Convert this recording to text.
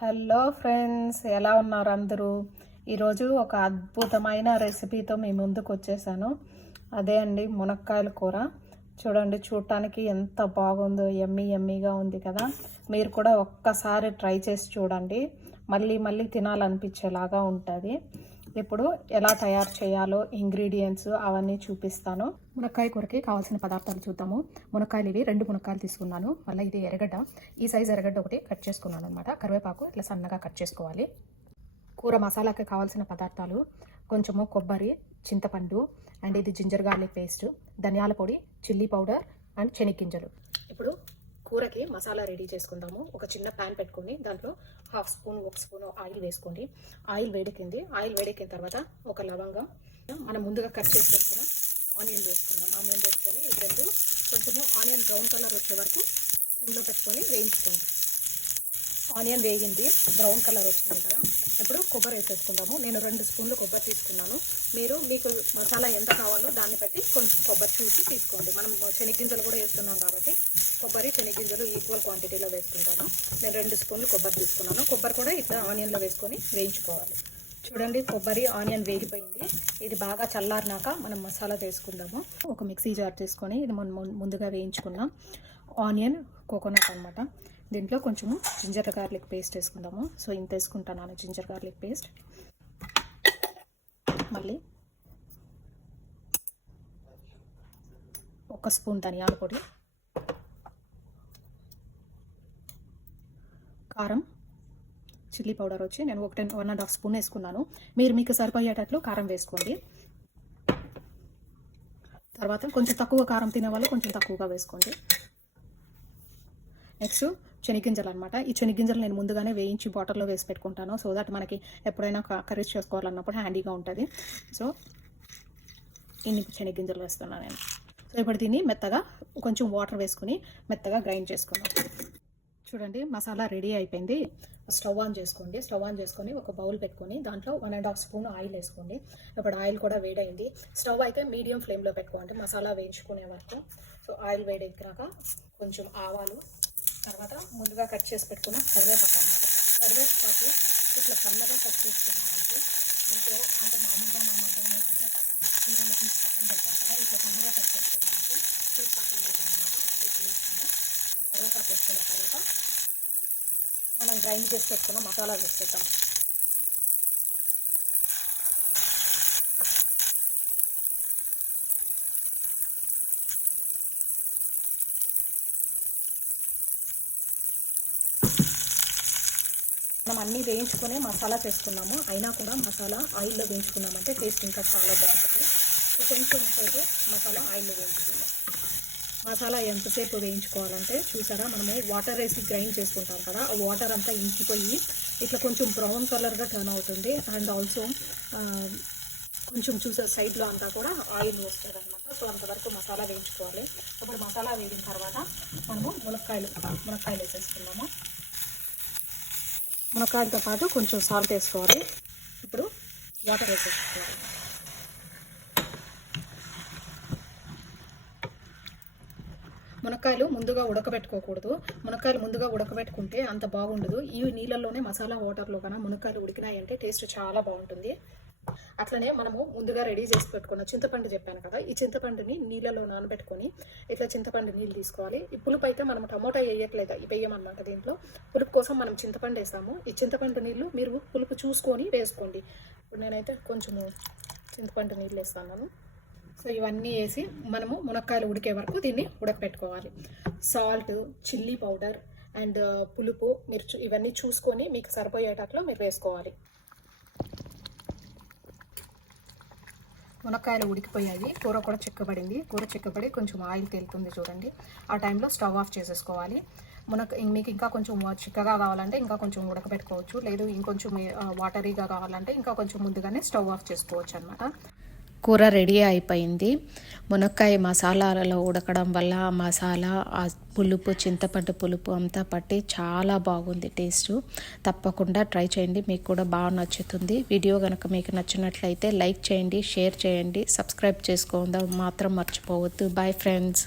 Hello friends ఎలా ఉన్నారు అందరూ? ఈరోజు ఒక అద్భుతమైన రెసిపీతో మీ ముందుకు వచ్చేసాను. అదే అండి మునక్కాయల కూర. చూడండి చూడటానికి ఎంత బాగుందో ఎమ్మీ ఎమ్మీగా ఉంది కదా. మీరు కూడా ఒక్కసారి ట్రై చేసి చూడండి. మళ్ళీ మళ్ళీ తినాలనిపించేలాగా ఉంటుంది. ఇప్పుడు ఎలా తయారు చేయాలో ఇంగ్రీడియంట్స్ అవన్నీ చూపిస్తాను. మునక్కాయ కూరకి కావాల్సిన పదార్థాలు చూద్దాము. మునక్కాయలు ఇవి రెండు మునక్కాయలు తీసుకున్నాను. మళ్ళీ ఇది ఎరగడ్డ ఈ సైజ్ ఎరగడ్డ ఒకటి కట్ చేసుకున్నాను అనమాట కరివేపాకు ఇట్లా సన్నగా కట్ చేసుకోవాలి. కూర మసాలాకి కావాల్సిన పదార్థాలు కొంచెము కొబ్బరి చింతపండు అండ్ ఇది జింజర్ గార్లిక్ పేస్ట్ ధనియాల పొడి చిల్లీ పౌడర్ అండ్ శనగ్గింజలు. ఇప్పుడు కూరకి మసాలా రెడీ చేసుకుందాము. ఒక చిన్న ప్యాన్ పెట్టుకొని దాంట్లో హాఫ్ స్పూన్ ఒక స్పూన్ ఆయిల్ వేసుకోండి. ఆయిల్ వేడెక్కింది. ఆయిల్ వేడెక్కిన తర్వాత ఒక లవంగం. మనం ముందుగా కట్ చేసి పెట్టుకున్న ఆనియన్ వేసుకుందాం. ఆనియన్ వేసుకొని రెండు కొంచెము ఆనియన్ బ్రౌన్ కలర్ వచ్చే వరకు ఇంట్లో పెట్టుకొని వేయించుకోండి. ఆనియన్ వేగింది. బ్రౌన్ కలర్ వచ్చింది కదా. ఇప్పుడు కొబ్బరి వేసేసుకుందాము. నేను రెండు స్పూన్లు కొబ్బరి తీసుకున్నాను. మీరు మీకు మసాలా ఎంత కావాలో దాన్ని బట్టి కొంచెం కొబ్బరి చూసి తీసుకోండి. మనం శనగ్గింజలు కూడా వేస్తున్నాం కాబట్టి కొబ్బరి శనగ్గింజలు ఈక్వల్ క్వాంటిటీలో వేసుకుంటాను. నేను రెండు స్పూన్లు కొబ్బరి తీసుకున్నాను. కొబ్బరి కూడా ఇట్లా ఆనియన్లో వేసుకొని వేయించుకోవాలి. చూడండి కొబ్బరి ఆనియన్ వేగిపోయింది. ఇది బాగా చల్లారినాక మనం మసాలా వేసుకుందాము. ఒక మిక్సీ జార్ తీసుకొని ఇది మనం ముందుగా వేయించుకున్నాం. ఆనియన్ కోకోనట్ అనమాట దీంట్లో కొంచెము జింజర్ గార్లిక్ పేస్ట్ వేసుకుందాము. సో ఇంత వేసుకుంటాను జింజర్ గార్లిక్ పేస్ట్. మళ్ళీ ఒక స్పూన్ ధనియాల పొడి కారం చిల్లీ పౌడర్ వచ్చి నేను ఒక ten one and half spoon వేసుకున్నాను. మీరు మీకు సరిపోయేటట్లు కారం వేసుకోండి. తర్వాత కొంచెం తక్కువ కారం తినే వాళ్ళు కొంచెం తక్కువగా వేసుకోండి. నెక్స్ట్ శనిగింజలు అనమాట ఈ శనిగింజలు నేను ముందుగానే వేయించి బాటిల్లో వేసి పెట్టుకుంటాను. సో దట్ మనకి ఎప్పుడైనా కర్రీస్ చేసుకోవాలన్నప్పుడు హ్యాండీగా ఉంటుంది. సో ఇన్ని శనిగింజలు వేస్తున్నాను నేను. సో ఇప్పుడు దీన్ని మెత్తగా కొంచెం వాటర్ వేసుకుని మెత్తగా గ్రైండ్ చేసుకుందాం. చూడండి మసాలా రెడీ అయిపోయింది. స్టవ్ ఆన్ చేసుకోండి. స్టవ్ ఆన్ చేసుకొని ఒక బౌల్ పెట్టుకొని దాంట్లో one and half spoon oil వేసుకోండి. ఇప్పుడు ఆయిల్ కూడా వేడైంది. స్టవ్ అయితే మీడియం ఫ్లేమ్లో పెట్టుకోండి మసాలా వేయించుకునే వరకు. సో ఆయిల్ వేడెక్కినాక కొంచెం ఆవాలు తర్వాత ముందుగా కట్ చేసి పెట్టుకున్న కరివేపాకు అన్నమాట. కరివేపాకు ఇట్లా సన్నగా కట్ చేసుకున్నామంటే మీకు అంటే మామూలుగా మామూలుగా కరివేపాకు చీరలు తీసి పక్కన పెడతాం కదా ఇట్లా సన్నగా కట్ చేసుకున్నామంటే తీసి పక్కన పెట్టాం అనమాట ఇట్లా కరివేపాకు వేసుకున్న తర్వాత మనం గ్రైండ్ చేసి పెట్టుకున్న మసాలా వేసుకుంటాం మనం అన్నీ వేయించుకొని మసాలా చేసుకున్నాము అయినా కూడా మసాలా ఆయిల్లో వేయించుకున్నామంటే టేస్ట్ ఇంకా చాలా బాగుంటుంది. కొంచెం సేపు మసాలా ఆయిల్లో వేయించుకుందాం. మసాలా ఎంతసేపు వేయించుకోవాలంటే చూసారా మనము వాటర్ వేసి గ్రైండ్ చేసుకుంటాం కదా ఆ వాటర్ అంతా ఇంకిపోయి ఇట్లా కొంచెం బ్రౌన్ కలర్గా టర్న్ అవుతుంది. అండ్ ఆల్సో కొంచెం చూసే సైడ్లో అంతా కూడా ఆయిల్ వస్తుంది అనమాట సో అంతవరకు మసాలా వేయించుకోవాలి. ఇప్పుడు మసాలా వేగిన తర్వాత మనము మునక్కాయలు మునక్కాయలు వేసేసుకున్నాము మునక్కాయలతో పాటు కొంచెం సాల్ట్ వేసుకోవాలి. ఇప్పుడు వాటర్ వేసేసుకోవాలి. మునక్కాయలు ముందుగా ఉడకబెట్టుకోకూడదు. మునక్కాయలు ముందుగా ఉడకబెట్టుకుంటే అంత బాగుండదు. ఈ నీళ్ళల్లోనే మసాలా వాటర్లో కన్నా మునక్కాయలు ఉడికినాయంటే టేస్ట్ చాలా బాగుంటుంది. అట్లనే మనము ముందుగా రెడీ చేసి పెట్టుకున్న చింతపండు చెప్పాను కదా ఈ చింతపండుని నీళ్ళలో నానబెట్టుకొని ఇట్లా చింతపండు నీళ్ళు తీసుకోవాలి. ఈ పులుపు అయితే మనం టమోటా వేయట్లేదు వేయమన్నమాట దీంట్లో. పులుపు కోసం మనం చింతపండు వేస్తాము. ఈ చింతపండు నీళ్ళు మీరు పులుపు చూసుకొని వేసుకోండి. ఇప్పుడు నేనైతే కొంచెము చింతపండు నీళ్ళు వేస్తాను సో ఇవన్నీ వేసి మనము మునక్కాయలు ఉడికే వరకు దీన్ని ఉడకపెట్టుకోవాలి. సాల్ట్ చిల్లీ పౌడర్ అండ్ పులుపు మిర్చి ఇవన్నీ చూసుకొని మీకు సరిపోయేటట్లు మీరు వేసుకోవాలి. మునక్కాయలు ఉడికిపోయాయి. కూర కూడా చిక్కబడింది. కూర చిక్కబడి కొంచెం ఆయిల్ తేలుతుంది చూడండి. ఆ టైంలో స్టవ్ ఆఫ్ చేసేసుకోవాలి. మునక్ మీకు ఇంకా కొంచెం చిక్కగా కావాలంటే ఇంకా కొంచెం ఉడకబెట్టుకోవచ్చు. లేదు ఇంకొంచెం వాటరీగా కావాలంటే ఇంకా కొంచెం ముందుగానే స్టవ్ ఆఫ్ చేసుకోవచ్చు అనమాట కూర రెడీ అయిపోయింది. మునక్కాయ మసాలాలలో ఉడకడం వల్ల ఆ మసాలా ఆ పులుపు చింతపండు పులుపు అంతా పట్టి చాలా బాగుంది టేస్ట్. తప్పకుండా ట్రై చేయండి మీకు కూడా బాగా నచ్చుతుంది. వీడియో కనుక మీకు నచ్చినట్లయితే లైక్ చేయండి షేర్ చేయండి సబ్స్క్రైబ్ చేసుకోవడం మాత్రం మర్చిపోవద్దు. Bye friends.